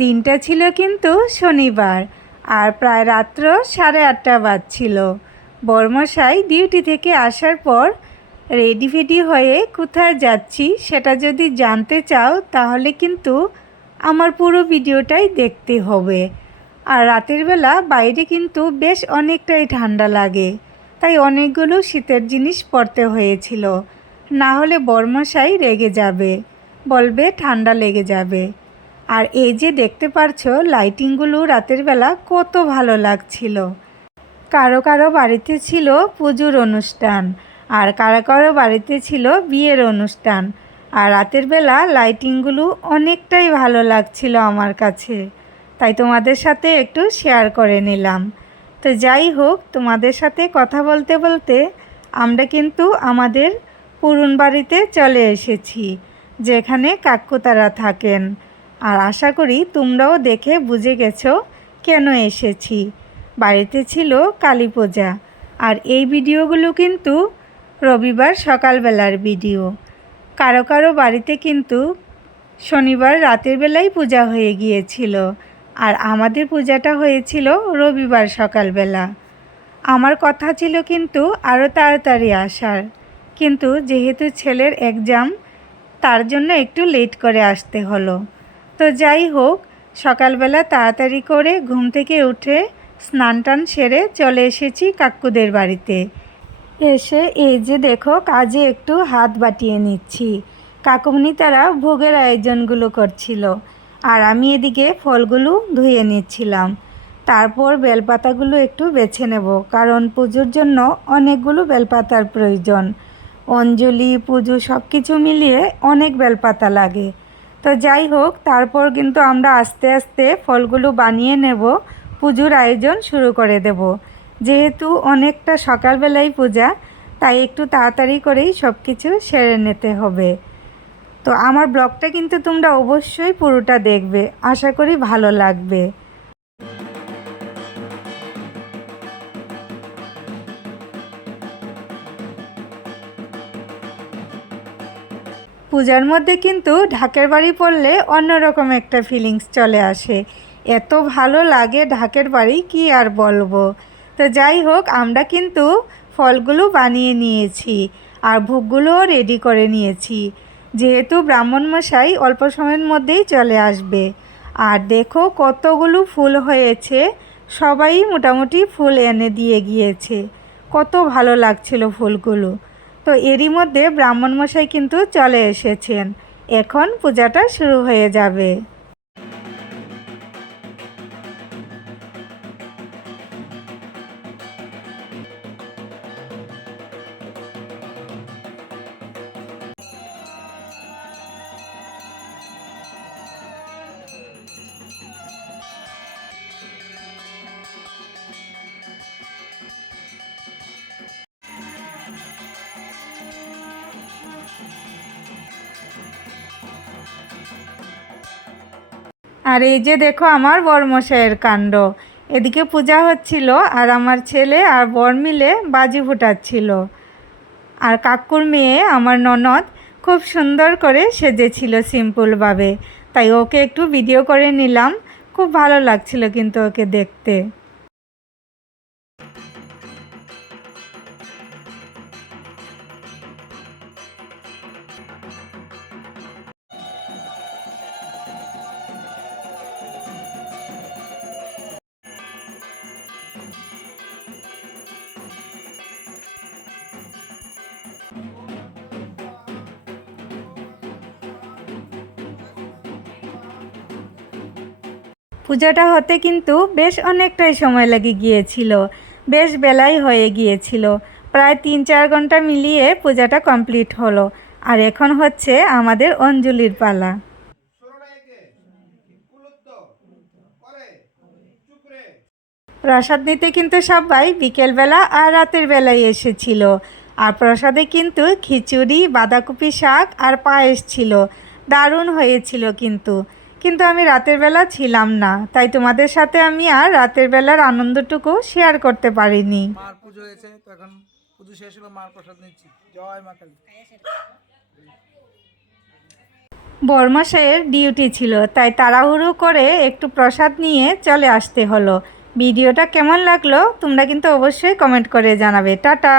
দিনটা ছিল কিন্তু শনিবার, আর প্রায় রাত্র সাড়ে আটটা বাজছিল। বর্মশাই ডিউটি থেকে আসার পর রেডি ফেডি হয়ে কোথায় যাচ্ছি সেটা যদি জানতে চাও তাহলে কিন্তু আমার পুরো ভিডিওটাই দেখতে হবে। আর রাতের বেলা বাইরে কিন্তু বেশ অনেকটাই ঠান্ডা লাগে, তাই অনেকগুলো শীতের জিনিস পরতে হয়েছিল। না হলে বর্মশাই রেগে যাবে, বলবে ঠান্ডা লেগে যাবে। আর এই যে দেখতে পারছ লাইটিংগুলো রাতের বেলা কত ভালো লাগছিল। কারও কারও বাড়িতে ছিল পুজোর অনুষ্ঠান, আর কারও কারও বাড়িতে ছিল বিয়ের অনুষ্ঠান। আর রাতের বেলা লাইটিংগুলো অনেকটাই ভালো লাগছিল আমার কাছে। তাই তোমাদের সাথে একটু শেয়ার করে নিলাম। তো যাই হোক, তোমাদের সাথে কথা বলতে বলতে আমরা কিন্তু আমাদের পুরন বাড়িতে চলে এসেছি, যেখানে কাকুতারা থাকেন। আর আশা করি তোমরাও দেখে বুঝে গেছো কেন এসেছি। বাড়িতে ছিল কালী পূজা। আর এই ভিডিওগুলো কিন্তু রবিবার সকালবেলার ভিডিও। কারও কারও বাড়িতে কিন্তু শনিবার রাতের বেলায় পূজা হয়ে গিয়েছিল। আর আমাদের পূজাটা হয়েছিল রবিবার সকালবেলা। আমার কথা ছিল কিন্তু আরও তাড়াতাড়ি আসার। কিন্তু যেহেতু ছেলের এক্সাম তার জন্য একটু লেট করে আসতে হলো। তো যাই হোক, সকালবেলা তাড়াতাড়ি করে ঘুম থেকে উঠে স্নান টান সেরে চলে এসেছি কাকুদের বাড়িতে। এসে এই যে দেখো, কাজে একটু হাত বাটিয়ে নিচ্ছি। কাকুমনি তারা ভোগের আয়োজনগুলো করছিল আর আমি এদিকে ফলগুলো ধুয়ে নিচ্ছিলাম। তারপর বেলপাতাগুলো একটু বেছে নেব, কারণ পুজোর জন্য অনেকগুলো বেলপাতার প্রয়োজন। অঞ্জলি, পুজো সব কিছু মিলিয়ে অনেক বেলপাতা লাগে। তো যাই হোক, তারপর কিন্তু আমরা আস্তে আস্তে ফলগুলো বানিয়ে নেব, পুজোর আয়োজন শুরু করে দেব। যেহেতু অনেকটা সকালবেলাই পূজা, তাই একটু তাড়াতাড়ি করেই সব কিছু সেরে নিতে হবে। তো আমার ব্লগটা কিন্তু তোমরা অবশ্যই পুরোটা দেখবে, আশা করি ভালো লাগবে। পূজার মধ্যে কিন্তু ঢাকের বাড়ি পড়লে অন্যরকম একটা ফিলিংস চলে আসে। এত ভালো লাগে ঢাকের বাড়ি, কি আর বলব? তো যাই হোক, আমরা কিন্তু ফলগুলো বানিয়ে নিয়েছি আর ভোগগুলোও রেডি করে নিয়েছি। যেহেতু ব্রাহ্মণ মশাই অল্প সময়ের মধ্যেই চলে আসবে। আর দেখো কতগুলো ফুল হয়েছে, সবাই মোটামুটি ফুল এনে দিয়ে গিয়েছে। কত ভালো লাগছিল ফুলগুলো। তো এরই মধ্যে ব্রাহ্মণ মশাই কিন্তু চলে এসেছেন। এখন পূজাটা শুরু হয়ে যাবে। আর এই যে দেখো আমার বরমশাইয়ের কাণ্ড। এদিকে পূজা হচ্ছিল আর আমার ছেলে আর বর মিলে বাজি ফুটাচ্ছিল। আর কাকুর মেয়ে, আমার ননদ, খুব সুন্দর করে সেজেছিল সিম্পলভাবে। তাই ওকে একটু ভিডিও করে নিলাম। খুব ভালো লাগছিল কিন্তু ওকে দেখতে। পূজাটা হতে কিন্তু বেশ অনেকটাই সময় লেগে গিয়েছিল, বেশ বেলাই হয়ে গিয়েছিল। প্রায় তিন চার ঘণ্টা মিলিয়ে পূজাটা কমপ্লিট হলো। আর এখন হচ্ছে আমাদের অঞ্জলির পালা। প্রসাদ নিতে কিন্তু সবাই বিকেলবেলা আর রাতের বেলায় এসেছিল। আর প্রসাদে কিন্তু খিচুড়ি, বাঁধাকপি শাক আর পায়েস ছিল। দারুণ হয়েছিল কিন্তু। কিন্তু আমি রাতের বেলা ছিলাম না তাই তোমাদের সাথে আমি আর রাতের বেলার আনন্দটুকু শেয়ার করতে পারিনি। মার পুজো হয়েছে তো এখন পুজো শেষ হলো মার প্রসাদ নিচ্ছি। জয় মা কালী। বর্মশাইয়ের ডিউটি ছিল তাই তাড়াহুড়ো করে একটু প্রসাদ নিয়ে চলে আসতে হলো। ভিডিওটা কেমন লাগল তোমরা কিন্তু অবশ্যই কমেন্ট করে জানাবে। টাটা!